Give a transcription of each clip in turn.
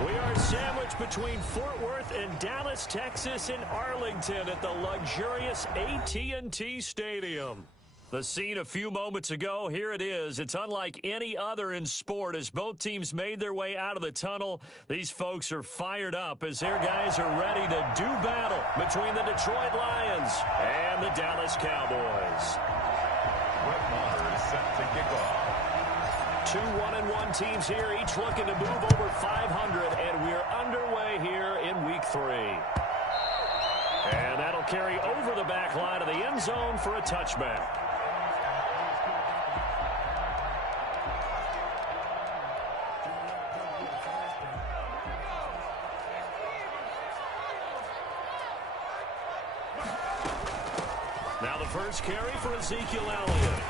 We are sandwiched between Fort Worth and Dallas, Texas, in Arlington at the luxurious AT&T Stadium. The scene a few moments ago, here it is. It's unlike any other in sport as both teams made their way out of the tunnel. These folks are fired up as their guys are ready to do battle between the Detroit Lions and the Dallas Cowboys. Red Matter is set to kick off. Two 1-1 teams here, each looking to move over 500, and we're underway here in Week 3. And that'll carry over the back line of the end zone for a touchback. Now the first carry for Ezekiel Elliott.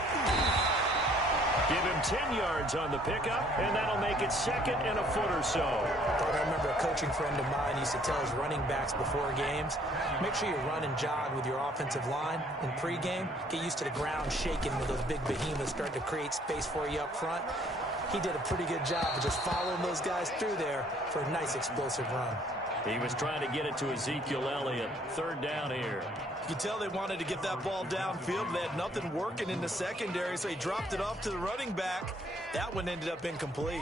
Give him 10 yards on the pickup, and that'll make it second and a foot or so. I remember a coaching friend of mine used to tell his running backs before games, make sure you run and jog with your offensive line in pregame. Get used to the ground shaking when those big behemoths start to create space for you up front. He did a pretty good job of just following those guys through there for a nice explosive run. He was trying to get it to Ezekiel Elliott. Third down here. You could tell they wanted to get that ball downfield, but they had nothing working in the secondary, so he dropped it off to the running back. That one ended up incomplete.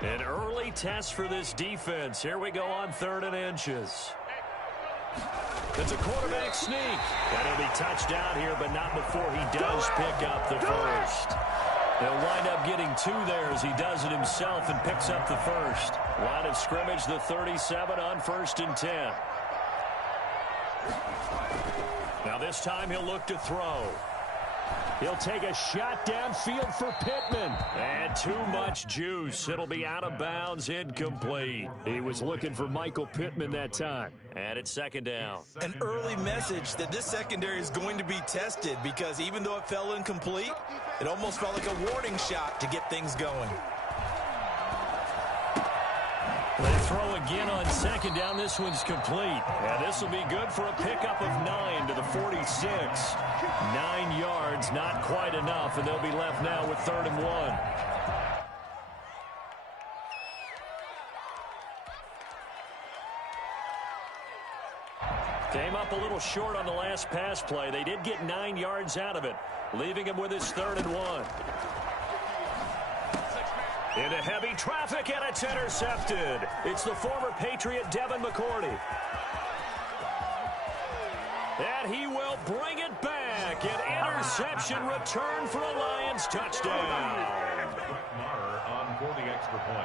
An early test for this defense. Here we go on 3rd and inches. It's a quarterback sneak. And he'll be touched down here, but not before he does pick up the first. He'll wind up getting 2 there as he does it himself and picks up the first. Line of scrimmage, the 37 on 1st and 10. Now this time he'll look to throw. He'll take a shot downfield for Pittman. And too much juice. It'll be out of bounds, incomplete. He was looking for Michael Pittman that time. And it's 2nd down. An early message that this secondary is going to be tested because even though it fell incomplete, it almost felt like a warning shot to get things going. They throw again on 2nd down. This one's complete. And this will be good for a pickup of 9 to the 46. 9 yards, not quite enough, and they'll be left now with 3rd and 1. Came up a little short on the last pass play. They did get 9 yards out of it, leaving him with his 3rd and 1. Into heavy traffic, and it's intercepted. It's the former Patriot Devin McCourty. And he will bring it back. An interception return for a Lions touchdown.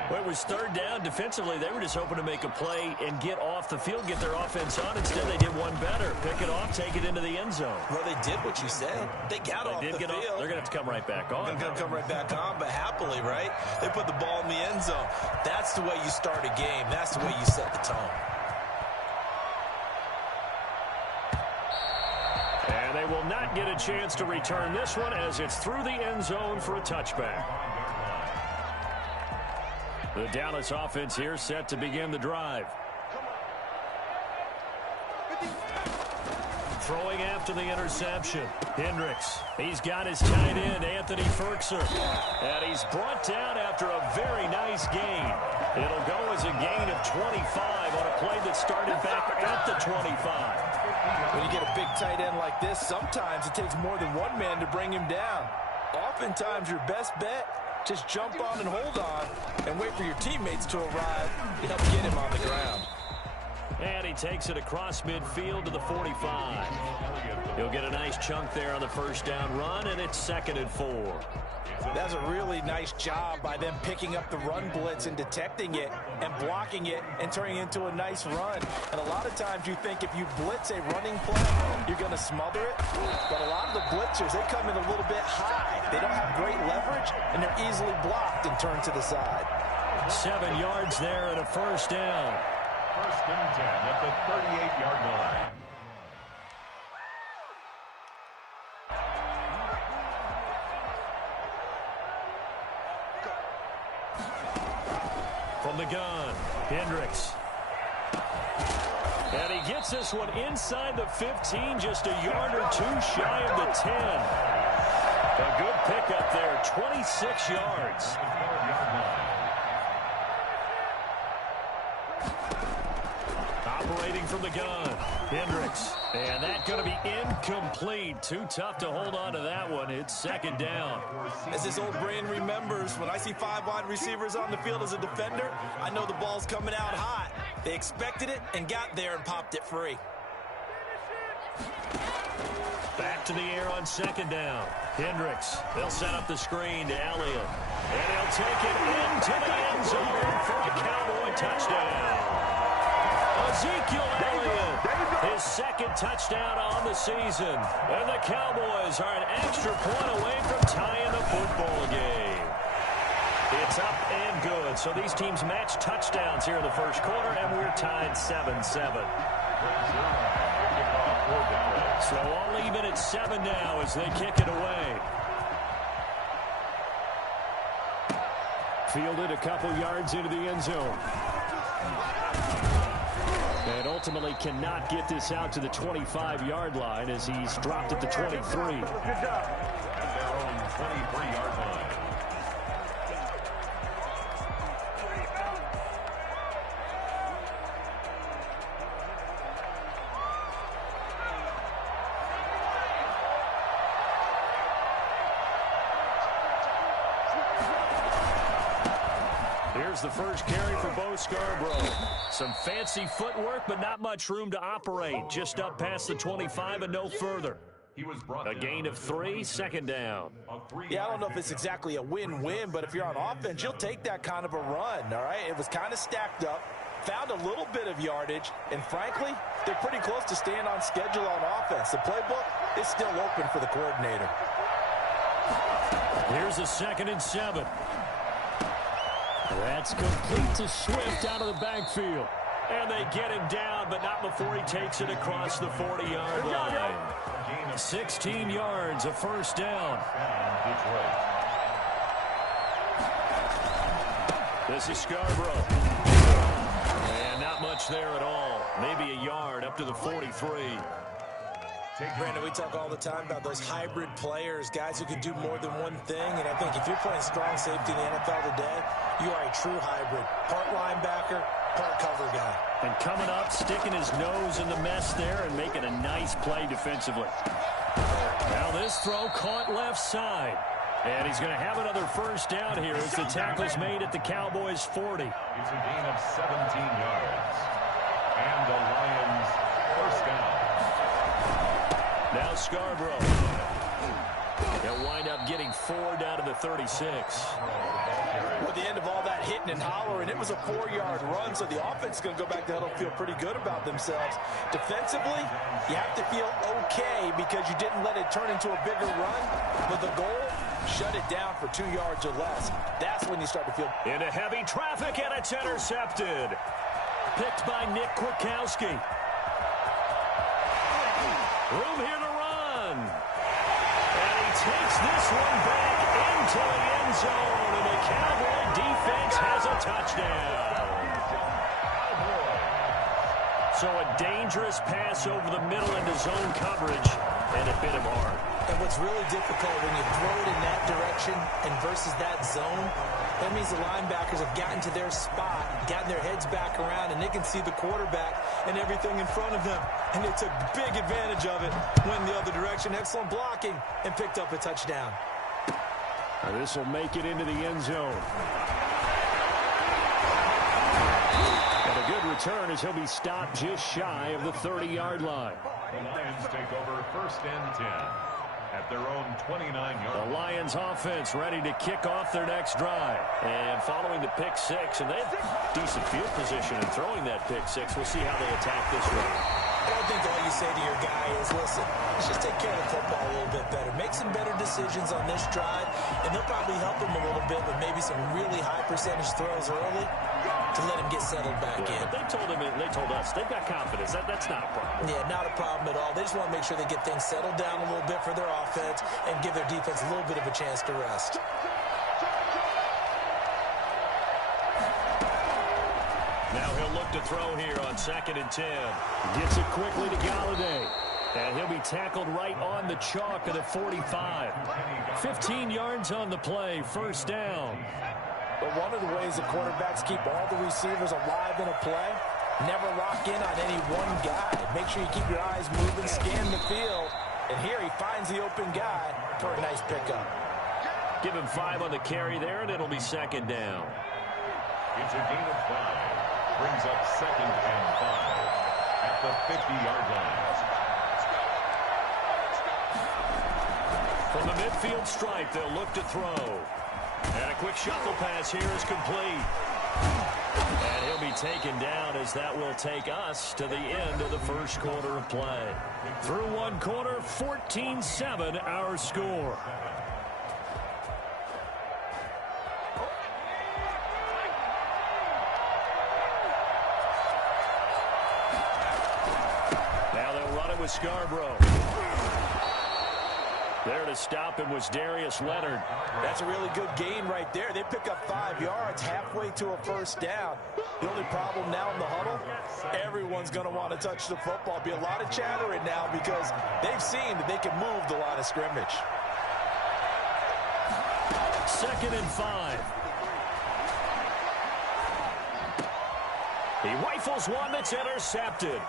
Well, it was 3rd down. Defensively, they were just hoping to make a play and get off the field, get their offense on. Instead, they did one better. Pick it off, take it into the end zone. Well, they did what you said. They got off the field. They're going to have to come right back on. They're going to come right back on, but happily, right? They put the ball in the end zone. That's the way you start a game. That's the way you set the tone. And they will not get a chance to return this one as it's through the end zone for a touchback. The Dallas offense here set to begin the drive. Throwing after the interception. Hendricks. He's got his tight end, Anthony Ferkser. And he's brought down after a very nice gain. It'll go as a gain of 25 on a play that started back at the 25. When you get a big tight end like this, sometimes it takes more than one man to bring him down. Oftentimes, your best bet, just jump on and hold on and wait for your teammates to arrive to help get him on the ground. And he takes it across midfield to the 45. He'll get a nice chunk there on the 1st down run, and it's 2nd and 4. That's a really nice job by them picking up the run blitz and detecting it and blocking it and turning it into a nice run. And a lot of times you think if you blitz a running play, you're going to smother it. But a lot of the blitzers, they come in a little bit high. They don't have great leverage, and they're easily blocked and turned to the side. 7 yards there and a 1st down. 1st and 10 at the 38-yard line. From the gun, Hendricks. And he gets this one inside the 15, just a yard or two shy of the 10. A good pickup there, 26 yards. Operating from the gun, Hendricks. And that's going to be incomplete. Too tough to hold on to that one. It's second down. As his old brain remembers, when I see 5 wide receivers on the field as a defender, I know the ball's coming out hot. They expected it and got there and popped it free. Back to the air on second down. Hendricks, they'll set up the screen to Elliott. And he'll take it into the end zone for a Cowboy touchdown. Ezekiel Elliott, his second touchdown on the season. And the Cowboys are an extra point away from tying the football game. It's up and good. So these teams match touchdowns here in the first quarter, and we're tied 7-7. So all even at 7 now as they kick it away. Fielded a couple yards into the end zone. And ultimately cannot get this out to the 25-yard line as he's dropped at the 23. At their own 23-yard line. Here's the first carry for Bo Scarborough. Some fancy footwork, but not much room to operate. Just up past the 25 and no further. A gain of 3, second down. Yeah, I don't know if it's exactly a win-win, but if you're on offense, you'll take that kind of a run, all right? It was kind of stacked up, found a little bit of yardage, and frankly, they're pretty close to staying on schedule on offense. The playbook is still open for the coordinator. Here's a 2nd and 7. That's complete to Swift out of the backfield. And they get him down, but not before he takes it across the 40-yard line. 16 yards, a first down. This is Scarborough. And not much there at all. Maybe a yard up to the 43. Brandon, we talk all the time about those hybrid players, guys who can do more than one thing. And I think if you're playing strong safety in the NFL today, you are a true hybrid. Part linebacker, part cover guy. And coming up, sticking his nose in the mess there and making a nice play defensively. Now this throw caught left side. And he's going to have another first down here as the tackle's made at the Cowboys' 40. It's a gain of 17 yards. And the Lions first down. Now Scarborough. They'll wind up getting 4 down to the 36. With the end of all that hitting and hollering, it was a 4-yard run, so the offense is going to go back to huddle and feel pretty good about themselves. Defensively, you have to feel okay because you didn't let it turn into a bigger run. But the goal, shut it down for 2 yards or less. That's when you start to feel. Into heavy traffic, and it's intercepted. Picked by Nick Kwiatkowski. Room here to run. And he takes this one back into the end zone, and the Cowboy defense has a touchdown. So a dangerous pass over the middle into zone coverage, and it bit him hard. And what's really difficult when you throw it in that direction and versus that zone, that means the linebackers have gotten to their spot, gotten their heads back around, and they can see the quarterback and everything in front of them. And they took big advantage of it, went the other direction, excellent blocking, and picked up a touchdown. This will make it into the end zone. And a good return as he'll be stopped just shy of the 30-yard line. The Lions take over first and 10 at their own 29-yard. The Lions offense ready to kick off their next drive. And following the pick six, and they have decent field position in throwing that pick six. We'll see how they attack this one. I think all you say to your guy is, listen, let's just take care of the football a little bit better. Make some better decisions on this drive, and they'll probably help him a little bit with maybe some really high percentage throws early to let him get settled back in. They told us they've got confidence. That's not a problem. Yeah, not a problem at all. They just want to make sure they get things settled down a little bit for their offense and give their defense a little bit of a chance to rest. Now he'll look to throw here on 2nd and 10. Gets it quickly to Galladay. And he'll be tackled right on the chalk of the 45. 15 yards on the play, first down. But one of the ways the quarterbacks keep all the receivers alive in a play, never lock in on any one guy. Make sure you keep your eyes moving, scan the field, and here he finds the open guy for a nice pickup. Give him 5 on the carry there, and it'll be second down. It's a gain of 5. Brings up 2nd and 5 at the 50-yard line. From the midfield stripe, they'll look to throw. And a quick shuffle pass here is complete. And he'll be taken down as that will take us to the end of the first quarter of play. Through one quarter, 14-7 our score. Now they'll run it with Scarborough. There to stop him was Darius Leonard. That's a really good gain right there. They pick up 5 yards halfway to a first down. The only problem now in the huddle, everyone's going to want to touch the football. Be a lot of chatter right now because they've seen that they can move the line of scrimmage. 2nd and 5. He rifles one that's intercepted.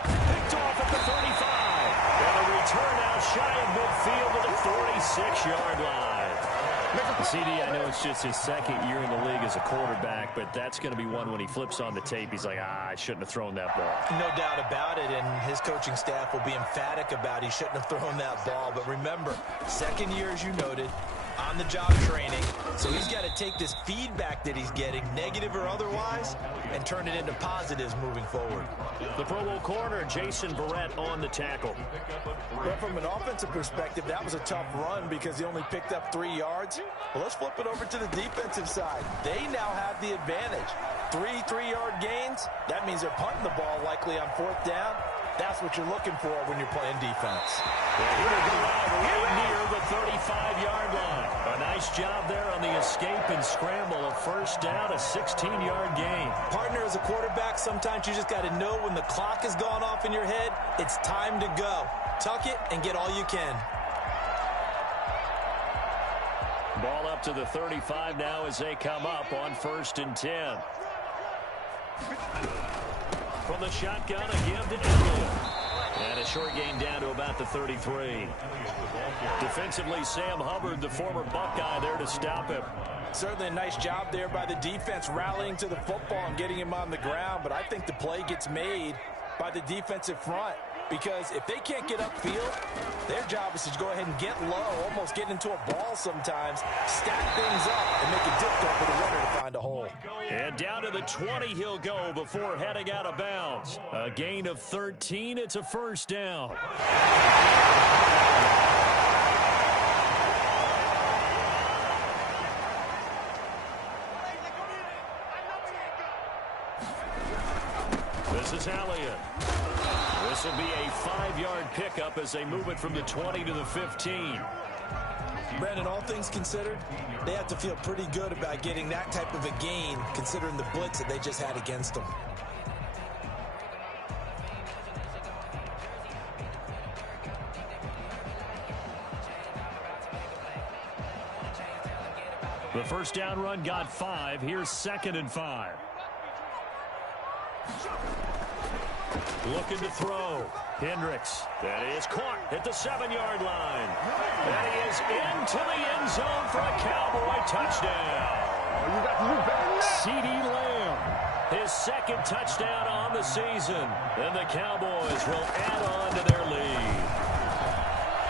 Picked off at the 35. And a return out shy of midfield to the 46-yard line. CD, I know it's just his second year in the league as a quarterback, but that's going to be one when he flips on the tape. He's like, I shouldn't have thrown that ball. No doubt about it, and his coaching staff will be emphatic about he shouldn't have thrown that ball. But remember, second year, as you noted, on-the-job training. So he's got to take this feedback that he's getting, negative or otherwise, and turn it into positives moving forward. The Pro Bowl corner, Jason Verrett, on the tackle. But from an offensive perspective, that was a tough run because he only picked up 3 yards. Well, let's flip it over to the defensive side. They now have the advantage. 3-3-yard gains. That means they're punting the ball likely on 4th down. That's what you're looking for when you're playing defense. Well, he will go out right near the 35-yard line. A nice job there on the escape and scramble. A first down, a 16-yard gain. Partner, as a quarterback, sometimes you just got to know when the clock has gone off in your head, it's time to go. Tuck it and get all you can. Ball up to the 35 now as they come up on 1st and 10. From the shotgun, a give to Elliott. And a short gain down to about the 33. Defensively, Sam Hubbard, the former Buckeye, there to stop him. Certainly a nice job there by the defense rallying to the football and getting him on the ground, but I think the play gets made by the defensive front. Because if they can't get upfield, their job is to go ahead and get low, almost get into a ball sometimes, stack things up, and make it difficult for the runner to find a hole. And down to the 20 he'll go before heading out of bounds. A gain of 13. It's a first down. This is Elliott. This will be a 5-yard pickup as they move it from the 20 to the 15. Brandon, all things considered, they have to feel pretty good about getting that type of a gain considering the blitz that they just had against them. The first down run got 5. Here's 2nd and 5. Looking to throw. Hendricks. That is caught at the 7-yard line. And he is into the end zone for a Cowboy touchdown. CD Lamb. His 2nd touchdown on the season. And the Cowboys will add on to their lead.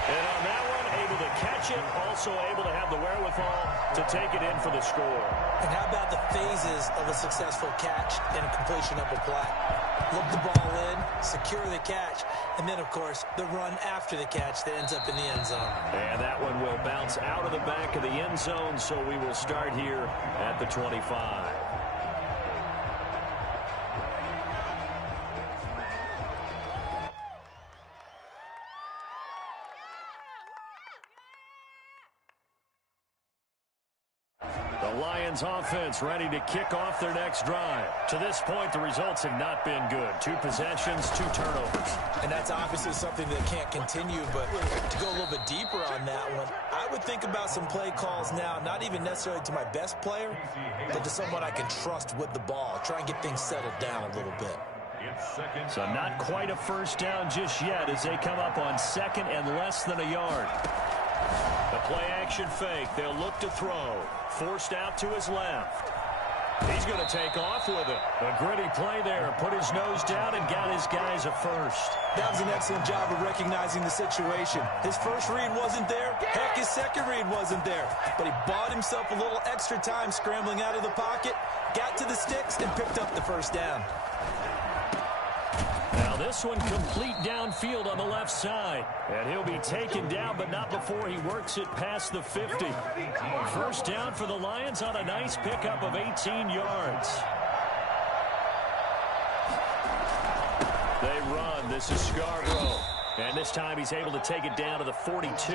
And on that one, able to catch it, also able to have the wherewithal to take it in for the score. And how about the phases of a successful catch and a completion of a play? Look the ball in, secure the catch, and then, of course, the run after the catch that ends up in the end zone. And that one will bounce out of the back of the end zone, so we will start here at the 25. The The Lions offense ready to kick off their next drive. To this point, the results have not been good. 2 possessions, 2 turnovers. And that's obviously something that can't continue, but to go a little bit deeper on that one, I would think about some play calls now, not even necessarily to my best player, but to someone I can trust with the ball. Try and get things settled down a little bit. So not quite a first down just yet as they come up on 2nd and less than a yard. The play action fake. They'll look to throw. Forced out to his left. He's going to take off with it. A gritty play there. Put his nose down and got his guys a first. That was an excellent job of recognizing the situation. His first read wasn't there. Heck, his second read wasn't there. But he bought himself a little extra time scrambling out of the pocket, got to the sticks, and picked up the first down. Now this one complete downfield on the left side. And he'll be taken down, but not before he works it past the 50. First down for the Lions on a nice pickup of 18 yards. They run. This is Scarborough. And this time he's able to take it down to the 42.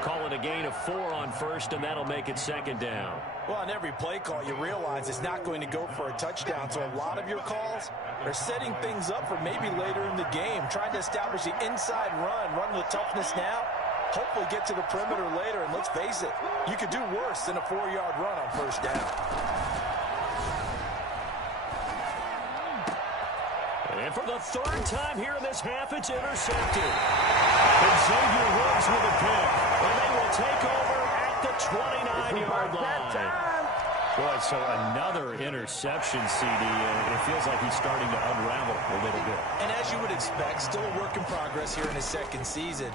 Call it a gain of 4 on first, and that'll make it 2nd down. Well, on every play call, you realize it's not going to go for a touchdown. So a lot of your calls are setting things up for maybe later in the game, trying to establish the inside run the toughness now, hopefully get to the perimeter later. And let's face it, you could do worse than a 4-yard run on first down. And for the 3rd time here in this half, it's intercepted. And Xavier Woods with a pick. And they will take over at the 29-yard line. Boy, so another interception, CD, and it feels like he's starting to unravel a little bit. And as you would expect, still a work in progress here in his 2nd season.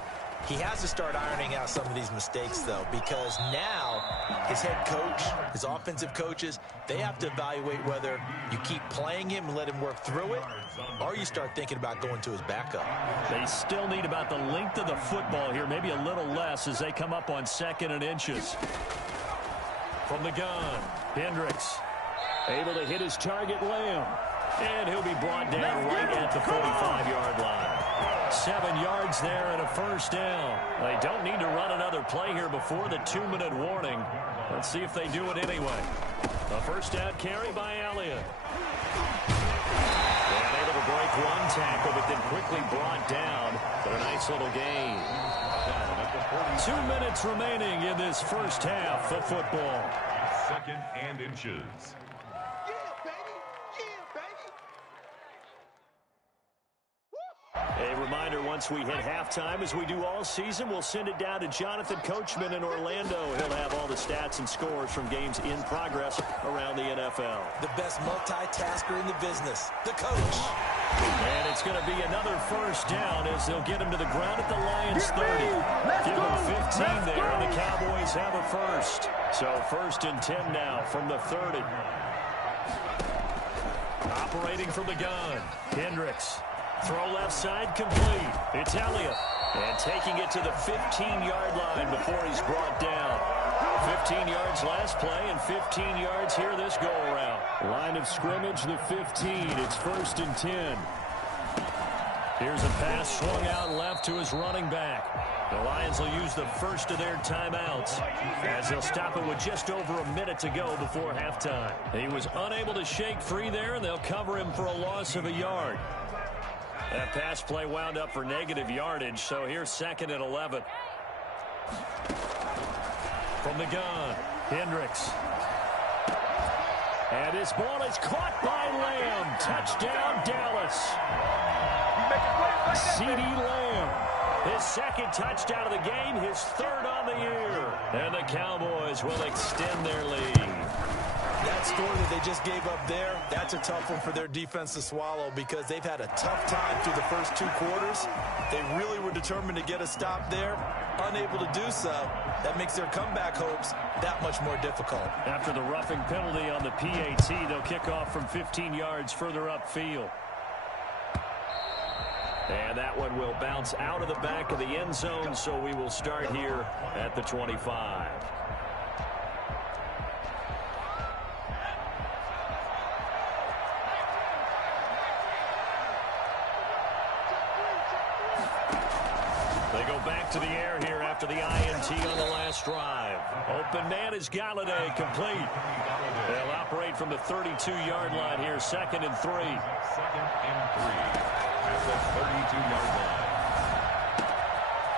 He has to start ironing out some of these mistakes, though, because now his head coach, his offensive coaches, they have to evaluate whether you keep playing him and let him work through it, or you start thinking about going to his backup. They still need about the length of the football here, maybe a little less as they come up on 2nd and inches. From the gun, Hendricks able to hit his target, Lamb. And he'll be brought down right at the 45-yard line. 7 yards there and a first down. They don't need to run another play here before the 2-minute warning. Let's see if they do it anyway. A first down carry by Elliott. And able to break one tackle, but then quickly brought down for a nice little gain. 2 minutes remaining in this first half of football. 2nd and inches. A reminder, once we hit halftime, as we do all season, we'll send it down to Jonathan Coachman in Orlando. He'll have all the stats and scores from games in progress around the NFL. The best multitasker in the business, the coach. And it's going to be another first down as they'll get him to the ground at the Lions 30. Give him 15 there, and the Cowboys have a first. So 1st and 10 now from the 30. Operating from the gun, Hendricks. Throw left side complete. It's Elliott. And taking it to the 15-yard line before he's brought down. 15 yards last play and 15 yards here this go-around. Line of scrimmage, the 15. It's 1st and 10. Here's a pass swung out left to his running back. The Lions will use the first of their timeouts as they'll stop it with just over a minute to go before halftime. He was unable to shake free there, and they'll cover him for a loss of a yard. That pass play wound up for negative yardage, so here's 2nd and 11. From the gun, Hendricks. And his ball is caught by Lamb. Touchdown, Dallas. C.D. Lamb. His 2nd touchdown of the game, his 3rd on the year. And the Cowboys will extend their lead. That score that they just gave up there, that's a tough one for their defense to swallow because they've had a tough time through the first 2 quarters. They really were determined to get a stop there, unable to do so. That makes their comeback hopes that much more difficult. After the roughing penalty on the PAT, they'll kick off from 15 yards further upfield. And that one will bounce out of the back of the end zone, so we will start here at the 25. They go back to the air here after the INT on the last drive. Open man is Galladay, complete. They'll operate from the 32-yard line here, 2nd and 3. 2nd and 3 at the 32-yard line.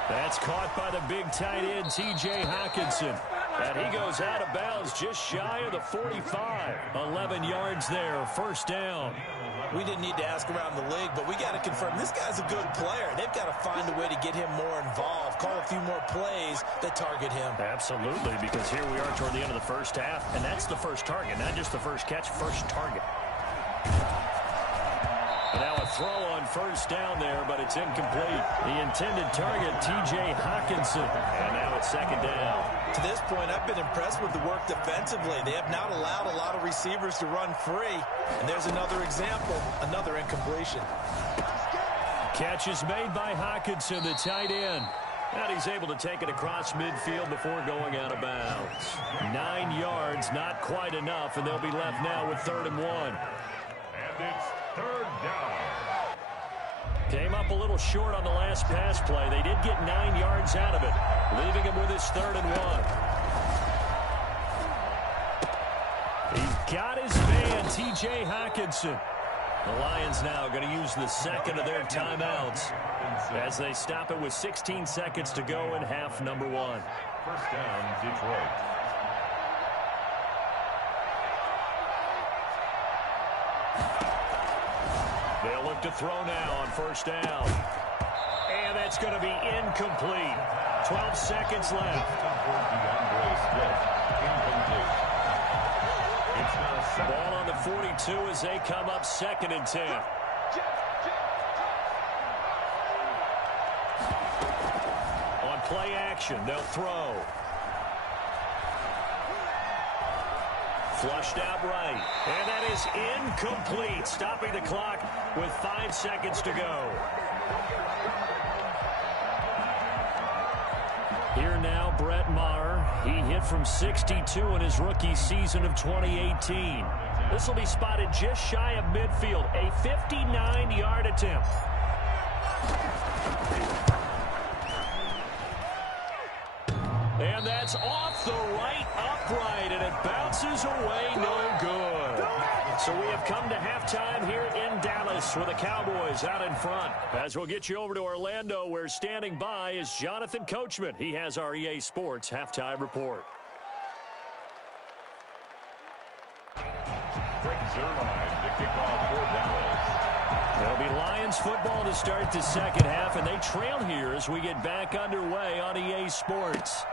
That's caught by the big tight end, T.J. Hockenson. And he goes out of bounds just shy of the 45. 11 yards there, 1st down. We didn't need to ask around the league, but we got to confirm this guy's a good player. They've got to find a way to get him more involved, call a few more plays that target him. Absolutely, because here we are toward the end of the first half, and that's the first target, not just the first catch, first target. Now a throw on 1st down there, but it's incomplete. The intended target, T.J. Hockenson. And now it's 2nd down. To this point, I've been impressed with the work defensively. They have not allowed a lot of receivers to run free. And there's another example, another incompletion. Catch is made by Hockenson, the tight end. And he's able to take it across midfield before going out of bounds. 9 yards, not quite enough, and they'll be left now with 3rd and 1. And it's 3rd down. Came up a little short on the last pass play. They did get 9 yards out of it, leaving him with his 3rd and 1. He's got his man, T.J. Hockenson. The Lions now going to use the 2nd of their timeouts as they stop it with 16 seconds to go in half number 1. 1st down, Detroit. They'll look to throw now on 1st down. And that's going to be incomplete. 12 seconds left. Ball on the 42 as they come up 2nd and 10. On play action, they'll throw. Flushed out right. And that is incomplete. Stopping the clock with 5 seconds to go. Here now, Brett Maher. He hit from 62 in his rookie season of 2018. This will be spotted just shy of midfield. A 59-yard attempt. And that's off the right upright, and it bounces away no good. So we have come to halftime here in Dallas with the Cowboys out in front. As we'll get you over to Orlando, where standing by is Jonathan Coachman. He has our EA Sports halftime report. Greg Zuerlein to kick off for Dallas. It'll be Lions football to start the 2nd half, and they trail here as we get back underway on EA Sports.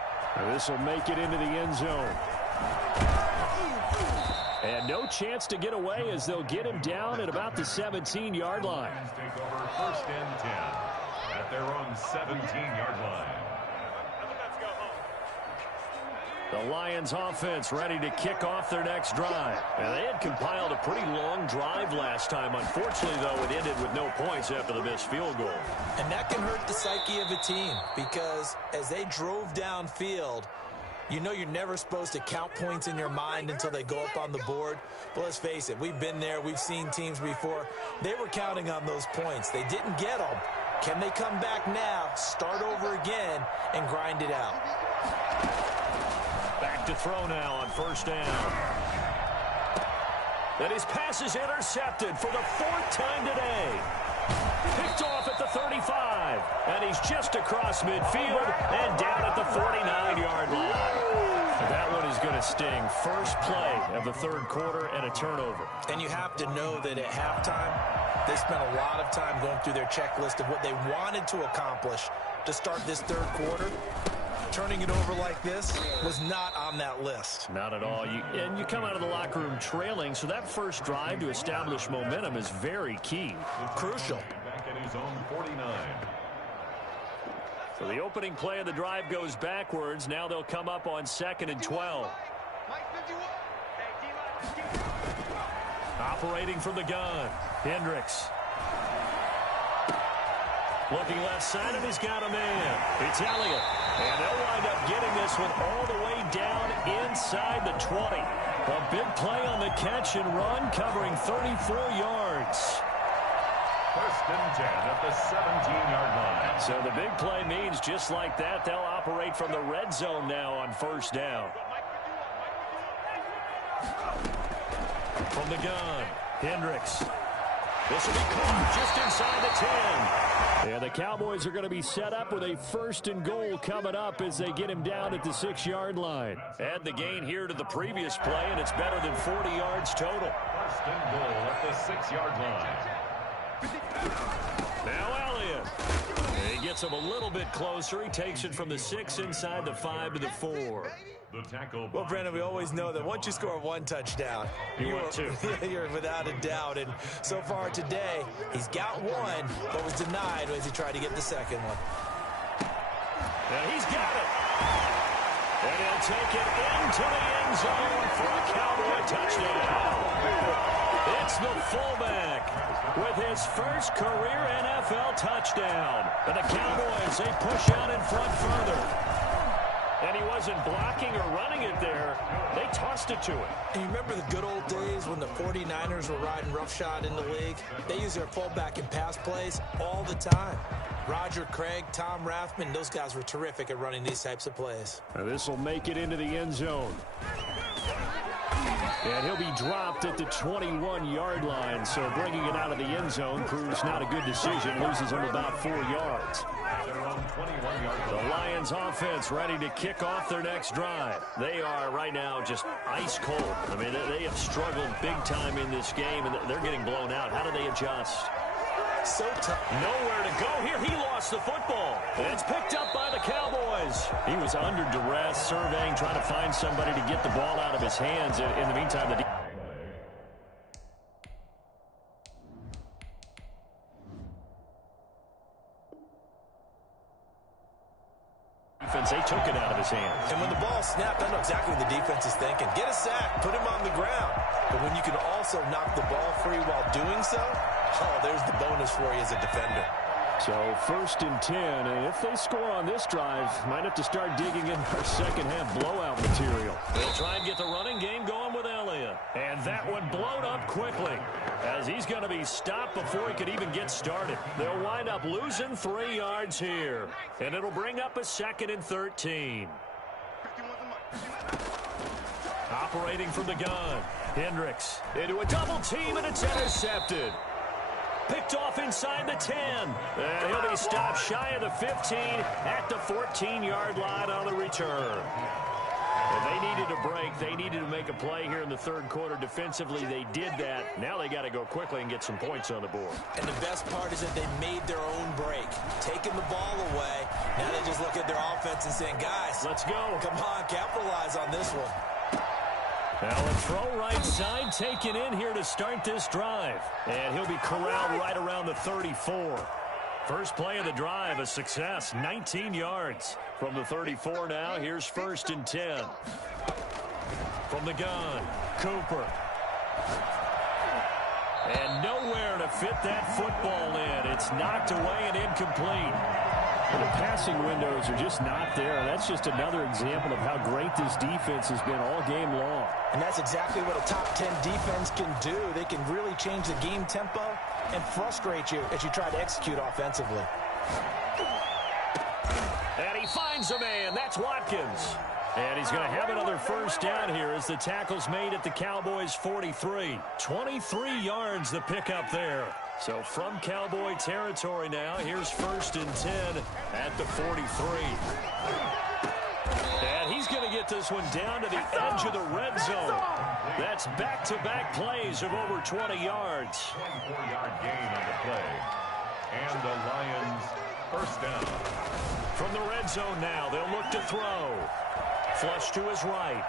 This will make it into the end zone. And no chance to get away as they'll get him down at about the 17-yard line. Lions take over 1st and 10 at their own 17-yard line. The Lions offense ready to kick off their next drive. And they had compiled a pretty long drive last time. Unfortunately, though, it ended with no points after the missed field goal. And that can hurt the psyche of a team because as they drove downfield, you know you're never supposed to count points in your mind until they go up on the board. But let's face it, we've been there. We've seen teams before. They were counting on those points. They didn't get them. Can they come back now, start over again, and grind it out? Back to throw now on 1st down. And his pass is intercepted for the 4th time today. Picked off at the 35. And he's just across midfield and down at the 49-yard line. That one is going to sting. First play of the 3rd quarter and a turnover. And you have to know that at halftime, they spent a lot of time going through their checklist of what they wanted to accomplish to start this 3rd quarter. Turning it over like this was not on that list. Not at all. And you come out of the locker room trailing, so that first drive to establish momentum is very key. Crucial. Back at his own 49. So the opening play of the drive goes backwards. Now they'll come up on 2nd and 12. Operating from the gun, Hendricks. Looking left side, and he's got a man. It's Elliott. And they'll wind up getting this one all the way down inside the 20. A big play on the catch and run, covering 34 yards. First and 10 at the 17-yard line. So the big play means just like that, they'll operate from the red zone now on first down. From the gun, Hendricks. This will be caught just inside the 10. Yeah, the Cowboys are going to be set up with a first and goal coming up as they get him down at the 6-yard line. Add the gain here to the previous play, and it's better than 40 yards total. First and goal at the 6-yard line. Now Elliott. He gets him a little bit closer. He takes it from the 6 inside the 5 to the 4. The tackle. Well, Brandon, we always know that once you score one touchdown, you're without a doubt. And so far today, he's got one, but was denied as he tried to get the second one. And he's got it. And he'll take it into the end zone for a Cowboy touchdown. It's the fullback with his first career NFL touchdown. And the Cowboys, they push out in front further. And he wasn't blocking or running it there. They tossed it to him. And you remember the good old days when the 49ers were riding roughshod in the league? They use their fullback in pass plays all the time. Roger Craig, Tom Rathman, those guys were terrific at running these types of plays. Now this will make it into the end zone. And he'll be dropped at the 21-yard line, so bringing it out of the end zone proves not a good decision. Loses him about 4 yards. The Lions offense ready to kick off their next drive. They are right now just ice cold. I mean, they have struggled big time in this game, and they're getting blown out. How do they adjust? So tough. Nowhere to go here. He lost the football. And it's picked up by the Cowboys. He was under duress, surveying, trying to find somebody to get the ball out of his hands. In the meantime, the defense, they took it out of his hands. And when the ball snapped, I know exactly what the defense is thinking. Get a sack, put him on the ground. But when you can also knock the ball free while doing so, oh, there's the bonus for you as a defender. So first and 10, and if they score on this drive, might have to start digging in our second-half blowout material. They'll try and get the running game going with Elliott. And that one blown up quickly as he's going to be stopped before he could even get started. They'll wind up losing 3 yards here, and it'll bring up a 2nd and 13. Operating from the gun, Hendricks into a double team, and it's intercepted. Picked off inside the 10. And he'll be stopped shy of the 15 at the 14-yard line on the return. If they needed a break, they needed to make a play here in the third quarter. Defensively, they did that. Now they got to go quickly and get some points on the board. And the best part is that they made their own break. Taking the ball away. Now they just look at their offense and saying, guys, let's go. Come on, capitalize on this one. Now a throw right side taken in here to start this drive. And he'll be corralled right around the 34. First play of the drive, a success, 19 yards. From the 34 now, here's first and 10. From the gun, Cooper. And nowhere to fit that football in. It's knocked away and incomplete. The passing windows are just not there. That's just another example of how great this defense has been all game long. And that's exactly what a top 10 defense can do. They can really change the game tempo and frustrate you as you try to execute offensively. And he finds a man. That's Watkins. And he's going to have another first down here as the tackle's made at the Cowboys' 43. 23 yards the pickup there. So from Cowboy territory now, here's first and 10 at the 43. And he's going to get this one down to the edge of the red zone. That's back-to-back plays of over 20 yards. 24-yard gain on the play. And the Lions first down. From the red zone now, they'll look to throw. Flush to his right.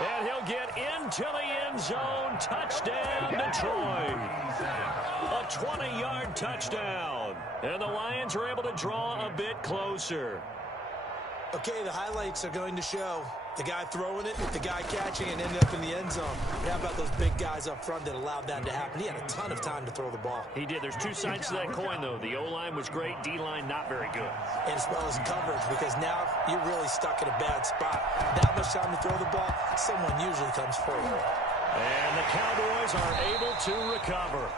And he'll get into the end zone. Touchdown, Detroit. A 20-yard touchdown. And the Lions are able to draw a bit closer. Okay, the highlights are going to show the guy throwing it, the guy catching it, and ended up in the end zone. How about those big guys up front that allowed that to happen? He had a ton of time to throw the ball. He did. There's two sides to that coin, though. The O-line was great. D-line not very good. And as well as coverage, because now you're really stuck in a bad spot. That much time to throw the ball, someone usually comes forward. And the Cowboys are able to recover.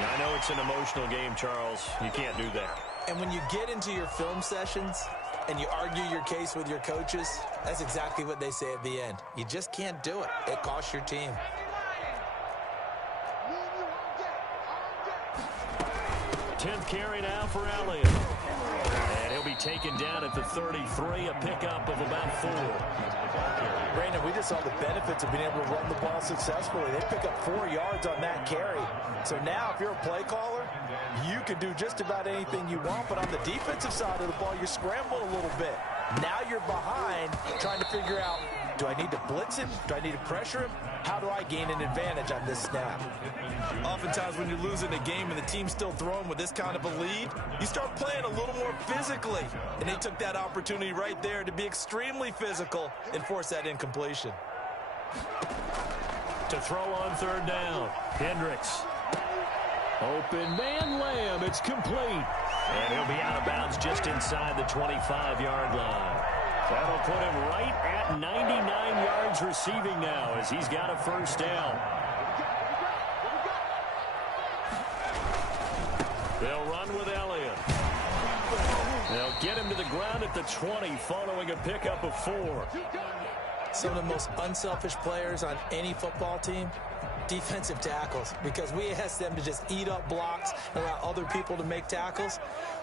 Now, I know it's an emotional game, Charles. You can't do that. And when you get into your film sessions and you argue your case with your coaches, that's exactly what they say at the end. You just can't do it. It costs your team. 10th carry now for Elliott. And he'll be taken down at the 33, a pickup of about 4. Brandon, we just saw the benefits of being able to run the ball successfully. They pick up 4 yards on that carry. So now if you're a play caller, you can do just about anything you want. But on the defensive side of the ball, you're scrambling a little bit. Now you're behind trying to figure out, do I need to blitz him? Do I need to pressure him? How do I gain an advantage on this snap? Oftentimes when you're losing a game and the team's still throwing with this kind of a lead, you start playing a little more physically. And they took that opportunity right there to be extremely physical and force that incompletion. To throw on 3rd down, Hendricks. Open man Lamb, it's complete. And he'll be out of bounds just inside the 25-yard line. That'll put him right at 99 yards receiving now as he's got a 1st down. They'll run with Elliott. They'll get him to the ground at the 20 following a pickup of 4. Some of the most unselfish players on any football team, defensive tackles, because we ask them to just eat up blocks and allow other people to make tackles.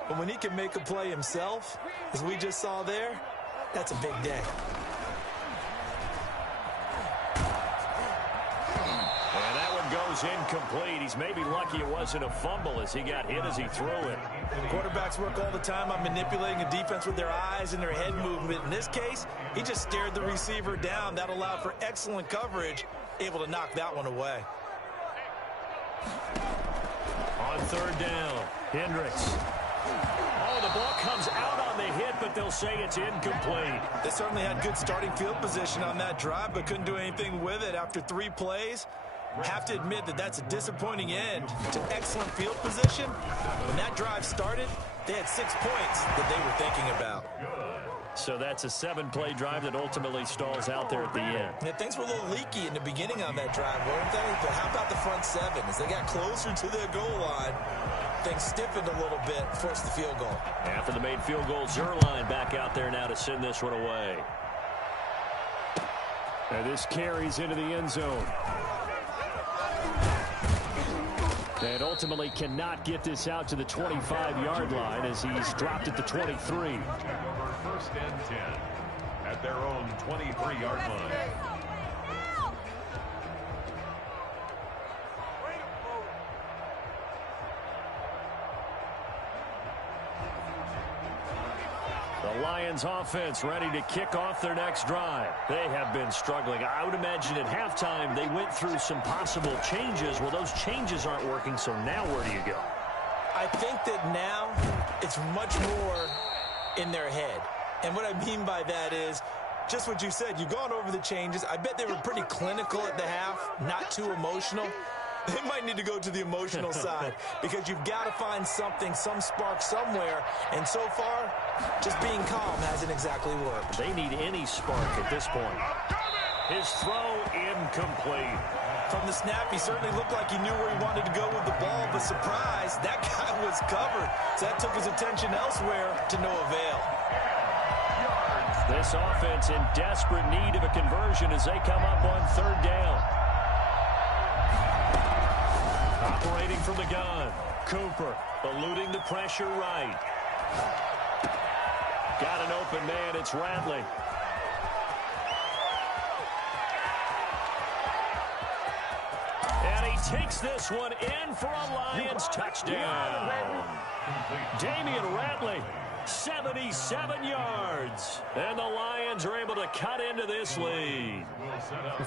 But when he can make a play himself, as we just saw there, that's a big day. And that one goes incomplete. He's maybe lucky it wasn't a fumble as he got hit as he threw it. Quarterbacks work all the time on manipulating a defense with their eyes and their head movement. In this case, he just stared the receiver down. That allowed for excellent coverage, able to knock that one away. On 3rd down, Hendricks. Oh, the ball comes out on the hit, but they'll say it's incomplete. They certainly had good starting field position on that drive, but couldn't do anything with it after 3 plays. Have to admit that that's a disappointing end to excellent field position. When that drive started, they had 6 points that they were thinking about. So that's a 7-play drive that ultimately stalls out there at the end. Yeah, things were a little leaky in the beginning on that drive, weren't they? But how about the front 7? As they got closer to their goal line, things stiffened a little bit, forced the field goal. After the made field goal, Zerline back out there now to send this one away. And this carries into the end zone. And ultimately cannot get this out to the 25-yard line as he's dropped at the 23. 1st and 10 at their own 23-yard line. The Lions offense ready to kick off their next drive. They have been struggling. I would imagine at halftime they went through some possible changes. Well, those changes aren't working, so now where do you go? I think that now it's much more in their head. And what I mean by that is just what you said. You've gone over the changes. I bet they were pretty clinical at the half, not too emotional. They might need to go to the emotional side because you've got to find something, some spark somewhere. And so far, just being calm hasn't exactly worked. They need any spark at this point. His throw incomplete. From the snap, he certainly looked like he knew where he wanted to go with the ball, but surprise, that guy was covered. So that took his attention elsewhere to no avail. This offense in desperate need of a conversion as they come up on 3rd down. Operating from the gun, Cooper eluding the pressure right. Got an open man, it's Ratley. And he takes this one in for a Lions touchdown. Damian Ratley, 77 yards. And the Lions are able to cut into this lead.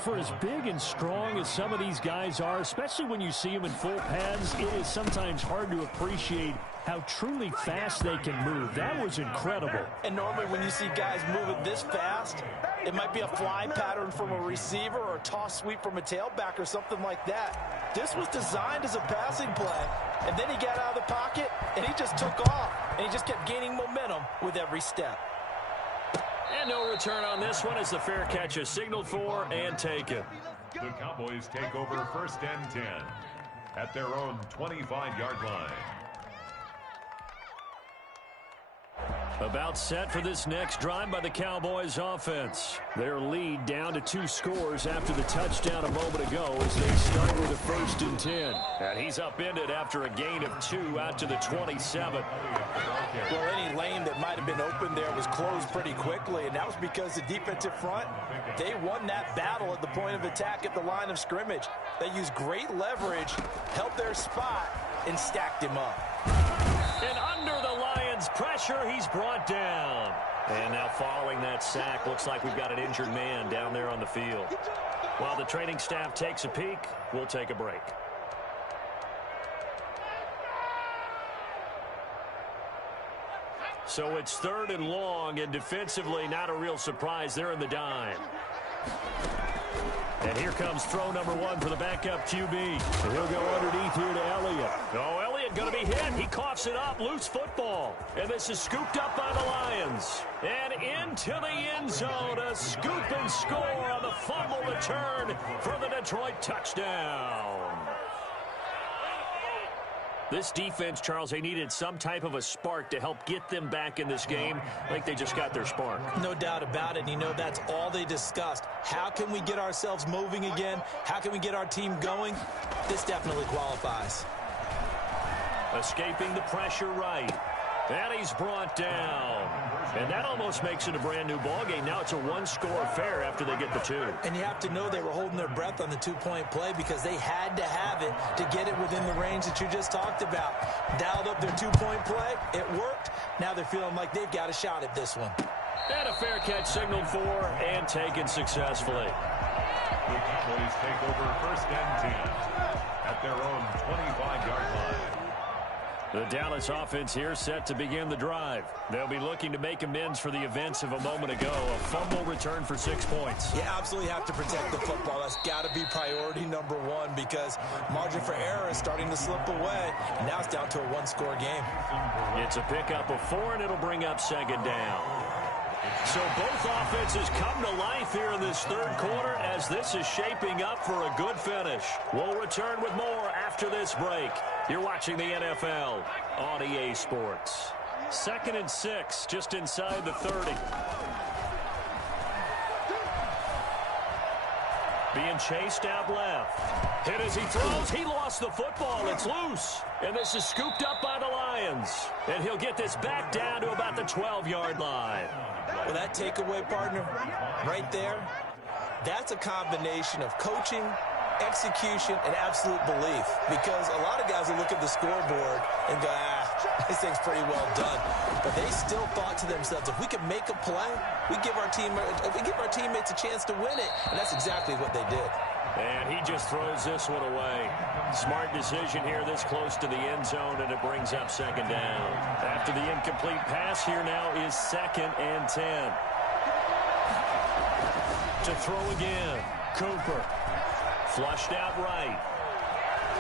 For as big and strong as some of these guys are, especially when you see them in full pads, it is sometimes hard to appreciate how truly fast they can move. That was incredible. And normally when you see guys moving this fast, it might be a fly pattern from a receiver or a toss sweep from a tailback or something like that. This was designed as a passing play, and then he got out of the pocket, and he just took off, and he just kept gaining momentum with every step. And no return on this one as the fair catch is signaled for and taken. The Cowboys take over 1st and 10 at their own 25-yard line. About set for this next drive by the Cowboys offense. Their lead down to 2 scores after the touchdown a moment ago as they start with a 1st and 10. And he's upended after a gain of 2 out to the 27. Well, any lane that might have been open there was closed pretty quickly, and that was because the defensive front, they won that battle at the point of attack at the line of scrimmage. They used great leverage, held their spot, and stacked him up. And under the Lions' pressure, he's brought down. And now following that sack, looks like we've got an injured man down there on the field. While the training staff takes a peek, we'll take a break. So it's 3rd and long, and defensively not a real surprise. They're in the dime. And here comes throw number 1 for the backup QB. And he'll go underneath here to Elliott. Oh, Elliott going to be hit. He coughs it up. Loose football. And this is scooped up by the Lions. And into the end zone. A scoop and score on the fumble return for the Detroit touchdown. This defense, Charles, they needed some type of a spark to help get them back in this game. I think they just got their spark. No doubt about it. And you know, that's all they discussed. How can we get ourselves moving again? How can we get our team going? This definitely qualifies. Escaping the pressure right. And he's brought down. And that almost makes it a brand-new ballgame. Now it's a 1-score affair after they get the 2. And you have to know they were holding their breath on the 2-point play because they had to have it to get it within the range that you just talked about. Dialed up their 2-point play. It worked. Now they're feeling like they've got a shot at this one. And a fair catch signaled for and taken successfully. The Cowboys take over 1st and 10 at their own 25-yard line. The Dallas offense here set to begin the drive. They'll be looking to make amends for the events of a moment ago. A fumble return for 6 points. You absolutely have to protect the football. That's got to be priority number 1 because margin for error is starting to slip away. And now it's down to a 1-score game. It's a pickup of 4, and it'll bring up 2nd down. So both offenses come to life here in this 3rd quarter as this is shaping up for a good finish. We'll return with more after this break. You're watching the NFL on EA Sports. 2nd and 6, just inside the 30. Being chased out left. Hit as he throws. He lost the football. It's loose. And this is scooped up by the Lions. And he'll get this back down to about the 12-yard line. Well, that takeaway, partner, right there, that's a combination of coaching, execution, and absolute belief. Because a lot of guys will look at the scoreboard and go, this thing's pretty well done. But they still thought to themselves, if we could make a play, we give our teammates a chance to win it. And that's exactly what they did. And he just throws this one away. Smart decision here this close to the end zone, and it brings up 2nd down. After the incomplete pass, here now is 2nd and 10. To throw again. Cooper. Flushed out right.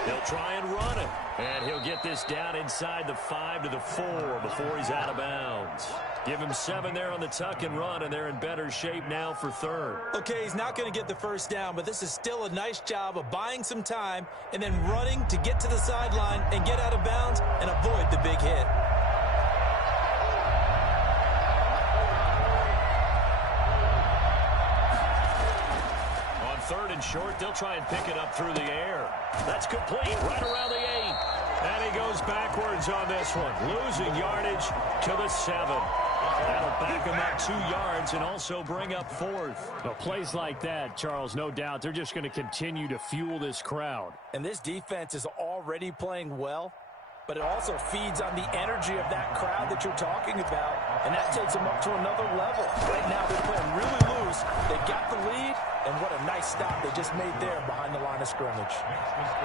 They'll try and run it. And he'll get this down inside the 5 to the 4 before he's out of bounds. Give him 7 there on the tuck and run, and they're in better shape now for 3rd. Okay, he's not going to get the 1st down, but this is still a nice job of buying some time and then running to get to the sideline and get out of bounds and avoid the big hit. On 3rd and short, they'll try and pick it up through the air. That's complete right around the 8. And he goes backwards on this one, losing yardage to the 7. That'll back him up 2 yards and also bring up 4th. Well, plays like that, Charles, no doubt, they're just going to continue to fuel this crowd. And this defense is already playing well, but it also feeds on the energy of that crowd that you're talking about, and that takes them up to another level. Right now, they're playing really loose. They got the lead, and what a nice stop they just made there behind the line of scrimmage.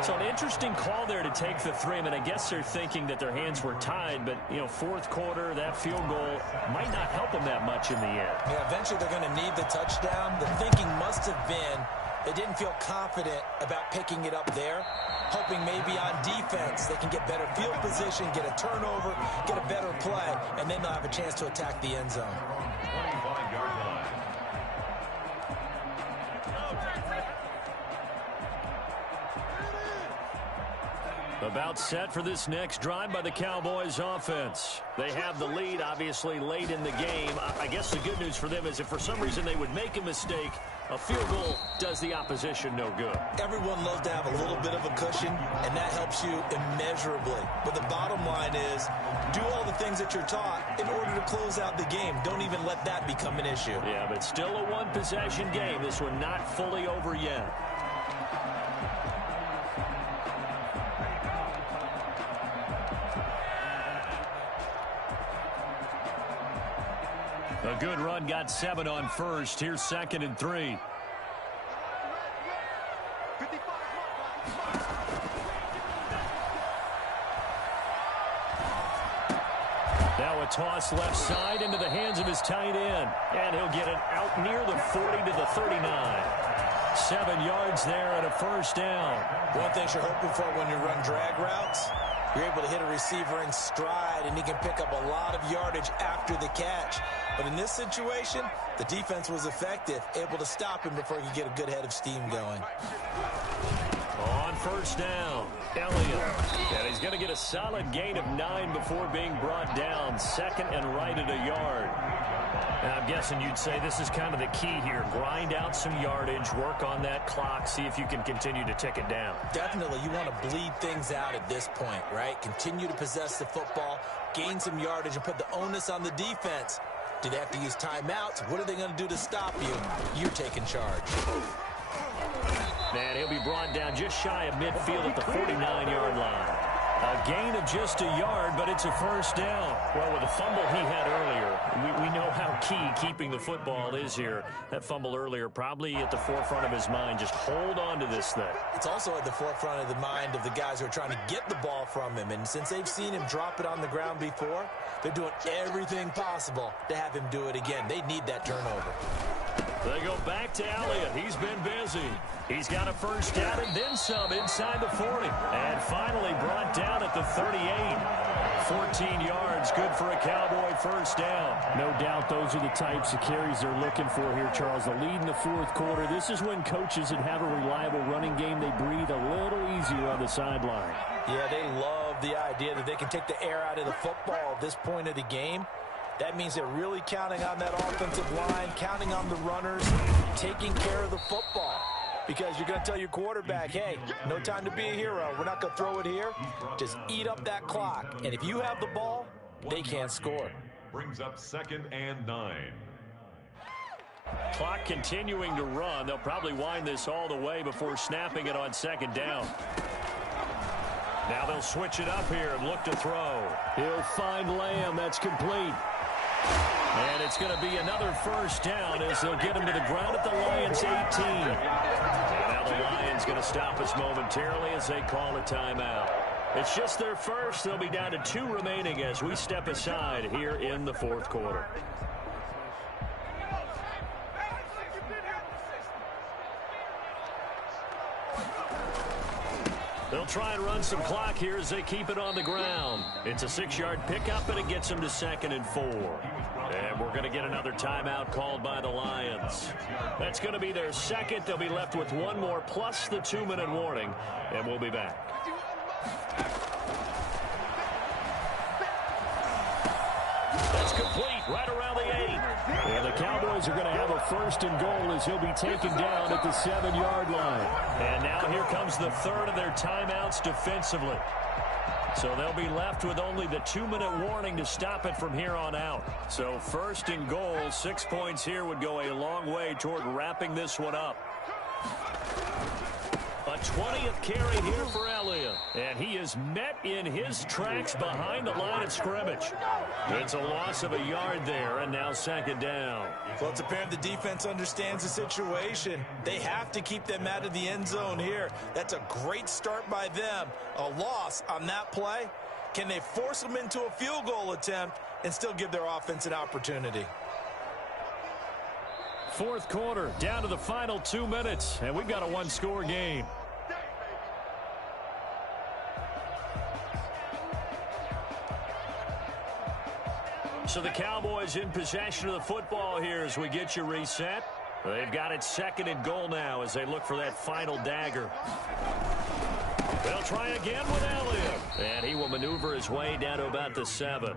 So an interesting call there to take the 3. I mean, I guess they're thinking that their hands were tied, but, 4th quarter, that field goal might not help them that much in the end. Yeah, eventually they're going to need the touchdown. The thinking must have been they didn't feel confident about picking it up there, hoping maybe on defense they can get better field position, get a turnover, get a better play, and then they'll have a chance to attack the end zone. 25-yard line. About set for this next drive by the Cowboys offense. They have the lead, obviously, late in the game. I guess the good news for them is if for some reason they would make a mistake, a field goal does the opposition no good. Everyone loves to have a little bit of a cushion, and that helps you immeasurably. But the bottom line is, do all the things that you're taught in order to close out the game. Don't even let that become an issue. Yeah, but still a one-possession game. This one not fully over yet. A good run, got 7 on first. Here's 2nd and 3. Now a toss left side into the hands of his tight end. And he'll get it out near the 40 to the 39. 7 yards there and a first down. One thing you're hoping for when you run drag routes, you're able to hit a receiver in stride, and he can pick up a lot of yardage after the catch. But in this situation, the defense was effective, able to stop him before he could get a good head of steam going. On first down, Elliott. And he's going to get a solid gain of 9 before being brought down. 2nd and right at a yard. And I'm guessing you'd say this is kind of the key here. Grind out some yardage, work on that clock, see if you can continue to tick it down. Definitely, you want to bleed things out at this point, right? Continue to possess the football, gain some yardage, and put the onus on the defense. Do they have to use timeouts? What are they going to do to stop you? You're taking charge. And he'll be brought down just shy of midfield at the 49-yard line. A gain of just a yard, but it's a first down. Well, with the fumble he had earlier, we know how key keeping the football is here. That fumble earlier probably at the forefront of his mind. Just hold on to this thing. It's also at the forefront of the mind of the guys who are trying to get the ball from him. And since they've seen him drop it on the ground before, they're doing everything possible to have him do it again. They need that turnover. They go back to Elliott. He's been busy. He's got a first down and then some inside the 40. And finally brought down at the 38. 14 yards, good for a Cowboy first down. No doubt those are the types of carries they're looking for here, Charles. The lead in the 4th quarter. This is when coaches that have a reliable running game, they breathe a little easier on the sideline. Yeah, they love the idea that they can take the air out of the football at this point of the game. That means they're really counting on that offensive line, counting on the runners, taking care of the football. Because you're going to tell your quarterback, hey, no time to be a hero. We're not going to throw it here. Just eat up that clock. And if you have the ball, they can't score. Brings up 2nd and 9. Clock continuing to run. They'll probably wind this all the way before snapping it on 2nd down. Now they'll switch it up here and look to throw. He'll find Lamb. That's complete. And it's going to be another first down as they'll get him to the ground at the Lions 18. And now the Lions going to stop us momentarily as they call a timeout. It's just their first. They'll be down to 2 remaining as we step aside here in the 4th quarter. They'll try and run some clock here as they keep it on the ground. It's a 6-yard pickup, and it gets them to 2nd and 4. And we're going to get another timeout called by the Lions. That's going to be their 2nd. They'll be left with 1 more plus the 2-minute warning, and we'll be back. That's complete right around the 8. And the Cowboys are going to have a 1st and goal as he'll be taken down at the 7-yard line. And now here comes the 3rd of their timeouts defensively. So they'll be left with only the 2-minute warning to stop it from here on out. So 1st and goal, 6 points here would go a long way toward wrapping this one up. A 20th carry here for Elliott. And he is met in his tracks behind the line of scrimmage. It's a loss of a yard there, and now 2nd down. Well, it's apparent the defense understands the situation. They have to keep them out of the end zone here. That's a great start by them. A loss on that play. Can they force them into a field goal attempt and still give their offense an opportunity? 4th quarter, down to the final 2 minutes, and we've got a 1-score game. So the Cowboys in possession of the football here as we get you reset. They've got it 2nd and goal now as they look for that final dagger. They'll try again with Elliott. And he will maneuver his way down to about the 7.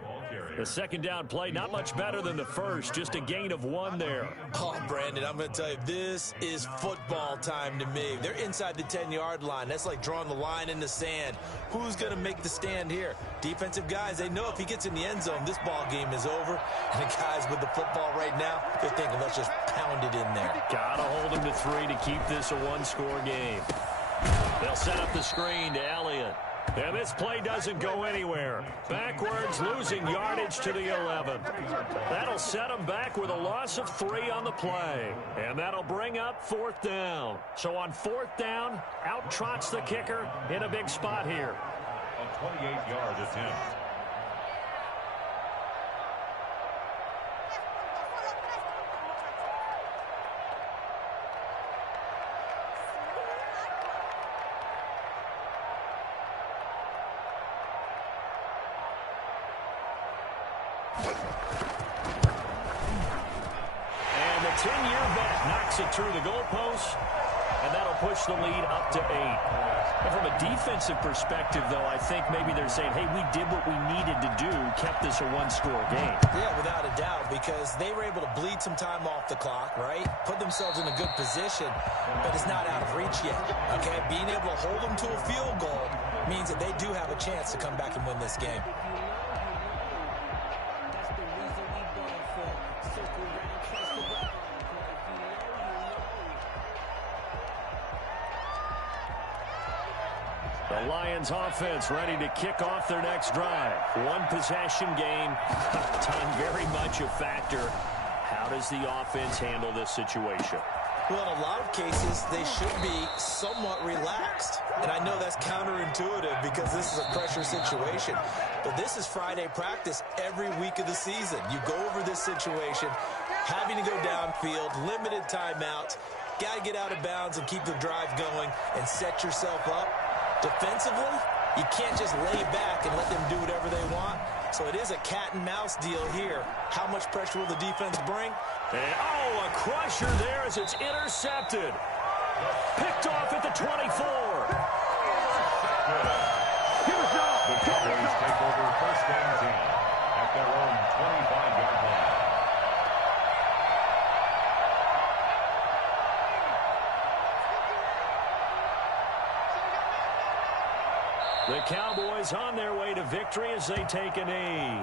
The second down play, not much better than the first, just a gain of 1 there. Oh, Brandon, I'm going to tell you, this is football time to me. They're inside the 10-yard line. That's like drawing the line in the sand. Who's going to make the stand here? Defensive guys, they know if he gets in the end zone, this ball game is over. And the guys with the football right now, they're thinking, let's just pound it in there. Got to hold him to 3 to keep this a one-score game. They'll set up the screen to Elliott. And this play doesn't go anywhere. Backwards, losing yardage to the 11. That'll set them back with a loss of 3 on the play. And that'll bring up 4th down. So on 4th down, out trots the kicker in a big spot here. A 28-yard attempt. And the 10-year vet knocks it through the goalpost, and that'll push the lead up to 8. And from a defensive perspective, though, I think maybe they're saying, hey, we did what we needed to do, kept this a one-score game. Yeah, without a doubt, because they were able to bleed some time off the clock, right? Put themselves in a good position, but it's not out of reach yet, okay? Being able to hold them to a field goal means that they do have a chance to come back and win this game. The Lions offense ready to kick off their next drive. One possession game. Time very much a factor. How does the offense handle this situation? Well, in a lot of cases, they should be somewhat relaxed. And I know that's counterintuitive because this is a pressure situation. But this is Friday practice every week of the season. You go over this situation, having to go downfield, limited timeouts, got to get out of bounds and keep the drive going and set yourself up. Defensively, you can't just lay back and let them do whatever they want. So it is a cat and mouse deal here. How much pressure will the defense bring? And, a crusher there as it's intercepted. Picked off at the 24. The Cowboys take over 1st and 10 at their own 25-yard line. The Cowboys on their way to victory as they take a knee.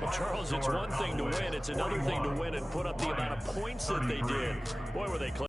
Well, Charles, it's one thing to win. It's another thing to win and put up the amount of points that they did. Boy, were they close.